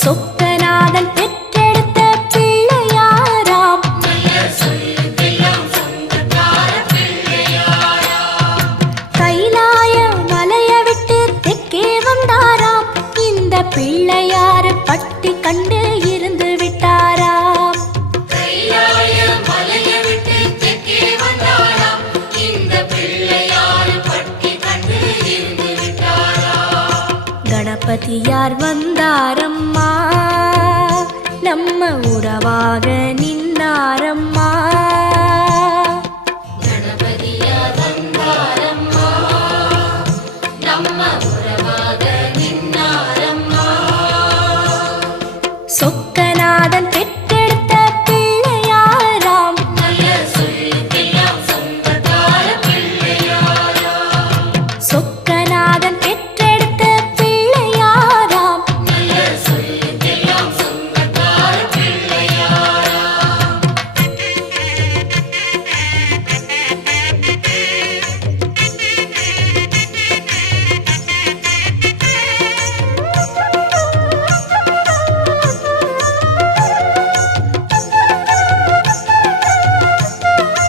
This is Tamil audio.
சொக்கநாதன் பெற்றெடுத்த பிள்ளையாராம். கைலாய மலைய விட்டு தெற்கே வந்தாராம். இந்த பிள்ளையாரு பட்டி கண்டு இருந்து விட்டாராம். கணபதியார் வந்தாரம்மா, நம்ம உறவாக நின்னாரம்மா. கணபதியார் வந்தாரம்மா, நம்ம உறவாக நின்னாரம்மா. சொக்க